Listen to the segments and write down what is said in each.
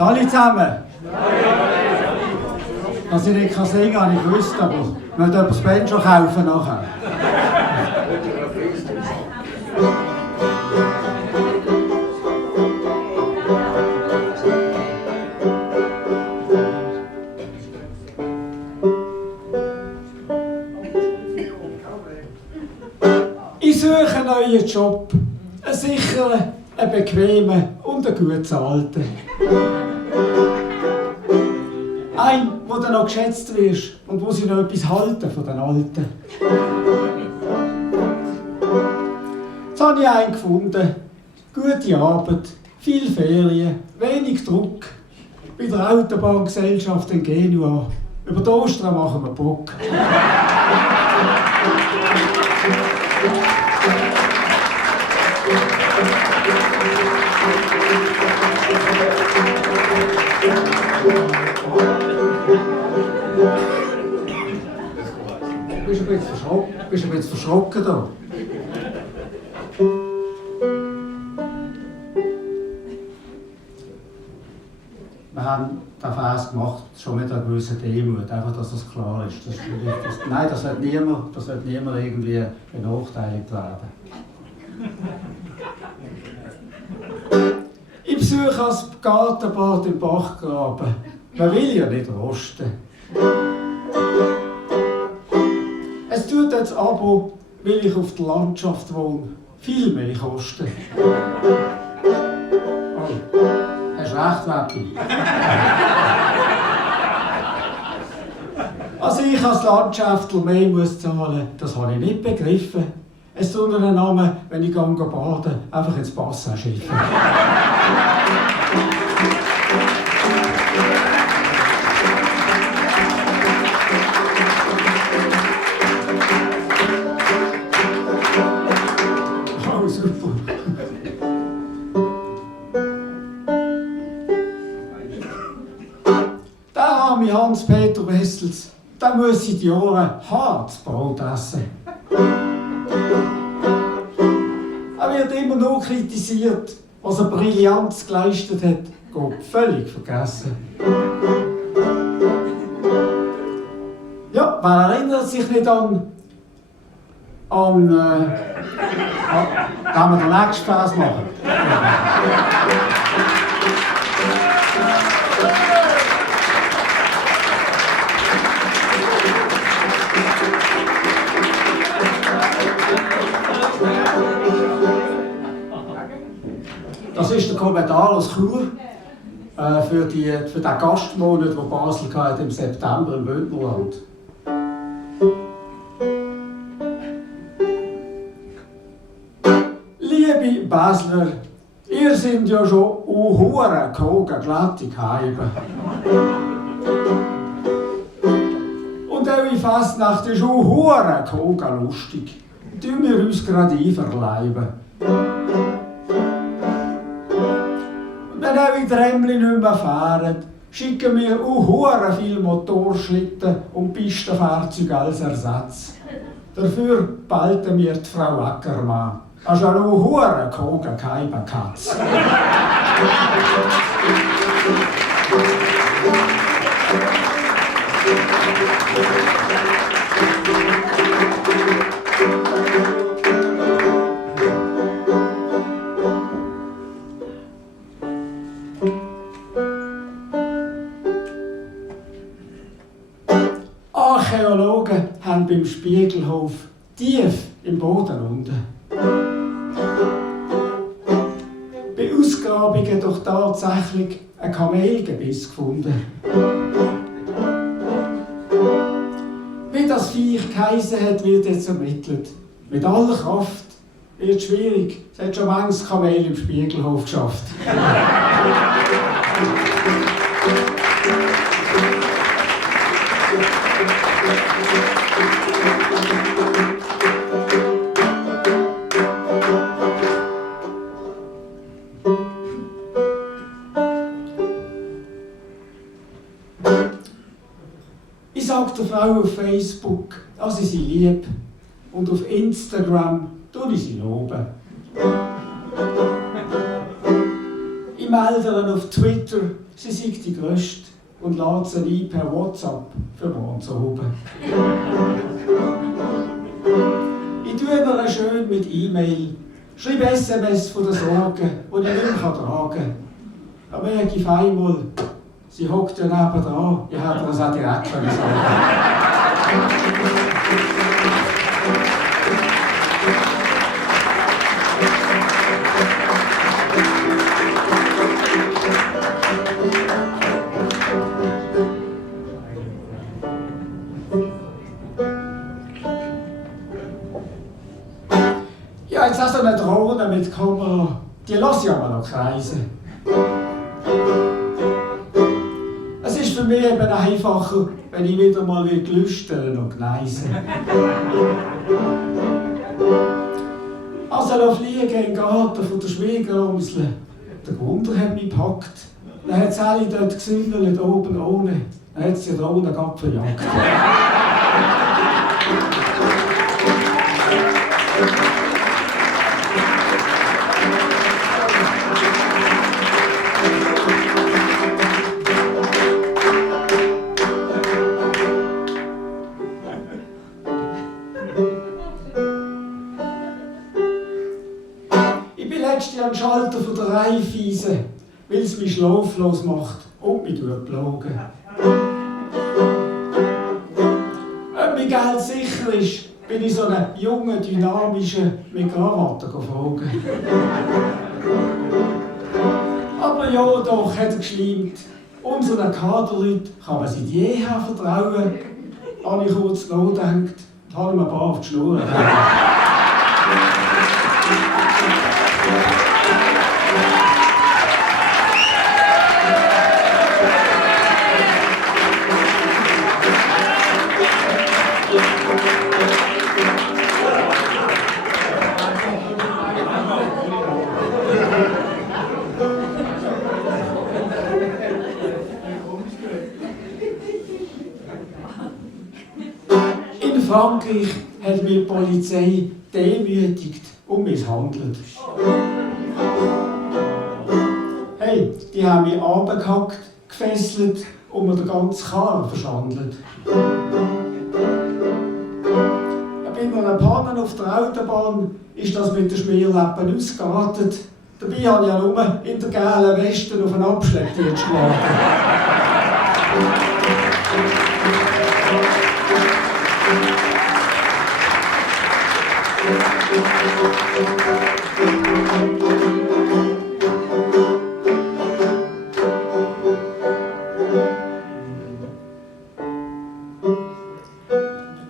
Alle zusammen? Dass ich nicht singen kann, habe ich gewusst, aber ich möchte das Banjo kaufen nachher. Ich suche einen neuen Job, einen sicheren, einen bequemen und einen gut bezahlten. Ein, wo du noch geschätzt wirst und wo sie noch etwas halten von den Alten. Jetzt habe ich einen gefunden. Gute Arbeit, viel Ferien, wenig Druck. Bei der Autobahngesellschaft in Genua. Über die Ostern machen wir Bock. Bist du ein bisschen verschrocken da? Wir haben den Vers gemacht, schon mit einer gewissen Demut, einfach, dass das klar ist. Nein, das sollte niemand irgendwie benachteiligt werden. Ich besuche das Gartenbad im Bachgraben. Man will ja nicht rosten. Es tut jetzt Abo, weil ich auf der Landschaft wohne, viel mehr kosten. Oh, hast recht, Weppi. Also ich als Landschaftler mehr muss zahlen, das habe ich nicht begriffen. Es tut mir einen Namen, wenn ich baden gehe, einfach ins Bassin schiffen. Oh, super. Der arme Hans-Peter Wessels, der muss seit Jahren hart Brot essen. Er wird immer nur kritisiert, was er brillant geleistet hat, geht völlig vergessen. Ja, wer erinnert sich nicht an wenn wir den nächsten Vers machen? Das ist der Kommentar aus Chur für den Gastmonat, den Basel hatte im September im Bündnerland. Liebe Basler, ihr seid ja schon hure gehogen, glatte Keiben. Und eure Fastnacht ist auch hure gehogen lustig. Tun wir uns gerade einverleiben. Wenn eure Trämli nicht mehr fahren, schicken wir auch viele Motorschlitten und Pistenfahrzeuge als Ersatz. Dafür behalten wir die Frau Ackermann. Also eine hure gehogen keine Katz. Archäologen haben beim Spiegelhof tief im Boden unten bei Ausgrabungen doch tatsächlich ein Kamelgebiss gefunden. Wie das Viech geheissen hat, wird jetzt ermittelt. Mit aller Kraft wird schwierig. Es hat schon manches Kamel im Spiegelhof geschafft. Ich sage der Frau auf Facebook, dass ich sie lieb, und auf Instagram tue ich sie loben. Im Ich melde ihr auf Twitter, sie sei die Größte und lade sie ein per WhatsApp für morgen zu oben. Ich tue ihr schön mit E-Mail, schreibe SMS von den Sorgen, die ich nicht mehr tragen kann. Da merke ich auf einmal, sie hockt ja nebenan, ich hätte das auch direkt sagen können. Ja, jetzt hast du eine Drohne mit Kamera, die lasse ich aber noch kreisen. Es ist für mich eben einfacher, wenn ich wieder mal lüsteln und gneisen. Also da fliegen in den Garten von der Schwiegeromsel. Der Wunder hat mich gepackt. Dann hat sie alle dort gesündelt, oben ohne. Dann hat sie die Drohne gerade verjagt. Am Schalter von der Raiffeisen, weil es mich schlaflos macht und mich plagen. Ob mein Geld sicher ist, bin ich so einen jungen, dynamischen mit Krawatte gefragt. Aber ja, doch, hat er geschleimt. Unseren Kaderleuten kann man seit jeher vertrauen. Habe ich kurz nachgedacht und habe ihm ein paar auf die Schnur gegeben. In Frankreich hat mich die Polizei demütigt und misshandelt. Hey, die haben mich runtergehackt, gefesselt und mir den ganzen Karren verschandelt. Bei einer Panne auf der Autobahn ist das mit den Schmierlappen ausgeartet. Dabei habe ich ja nur in der gelben Weste auf einen Abschleppdienst gewartet.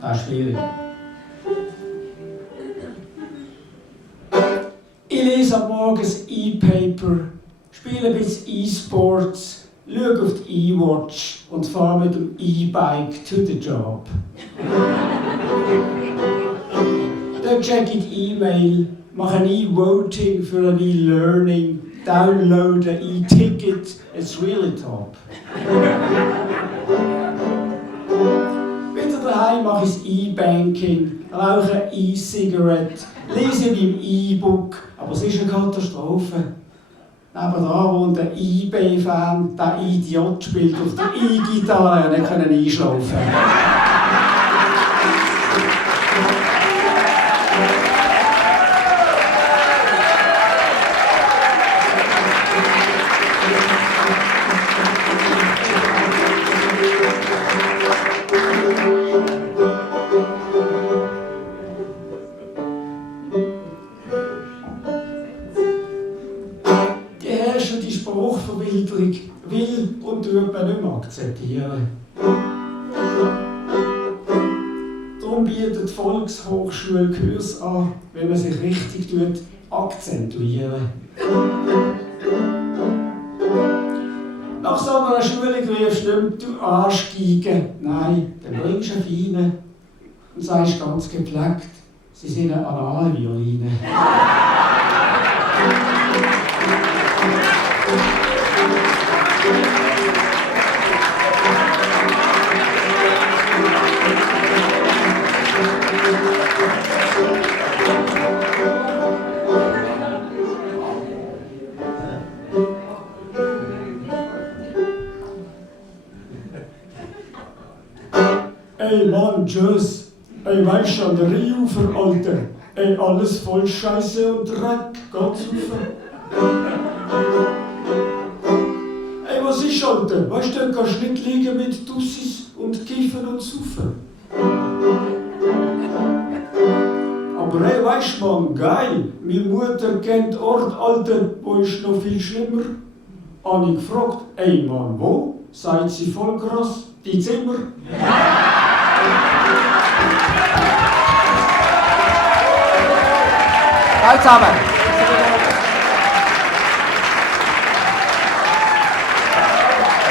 Das ist schwierig. Ich lese am Morgen das E-Paper, spiele ein bisschen E-Sports, schaue auf die E-Watch und fahre mit dem E-Bike to the job. Dann checke ich die E-Mail, mache ein E-Voting für ein E-Learning, download ein E-Ticket, it's really top. Wieder daheim mache ich das E-Banking, rauche ein E-Cigarette, lese mein E-Book, aber es ist eine Katastrophe. Nebenan wohnt ein eBay-Fan, der Idiot spielt auf der E-Gitarre und nicht einschlafen. Sprachverwilderung will und tut man nicht mehr akzeptieren. Darum bietet die Volkshochschule Kurs an, wenn man sich richtig akzentuieren. Nach so einer Schulung rufst du nicht mehr, du Ansteigen. Nein, dann bringst du ihn rein und sagst ganz gepflegt, sie sind eine Analvioline. Ey Mann, tschüss. Ey, weißt du, an der Rheinufer, Alter. Ey, alles voll Scheiße und Dreck. Geht's rauf. Ey, was ist, Alter? Weißt du, dann kannst du nicht liegen mit Tussis und kiffen und saufen. Aber ey, weisst man, geil, meine Mutter kennt Ort, Alter, wo ist noch viel schlimmer. Habe ich gefragt, ey Mann, wo? Seid sie voll krass, die Zimmer? Hallo zusammen.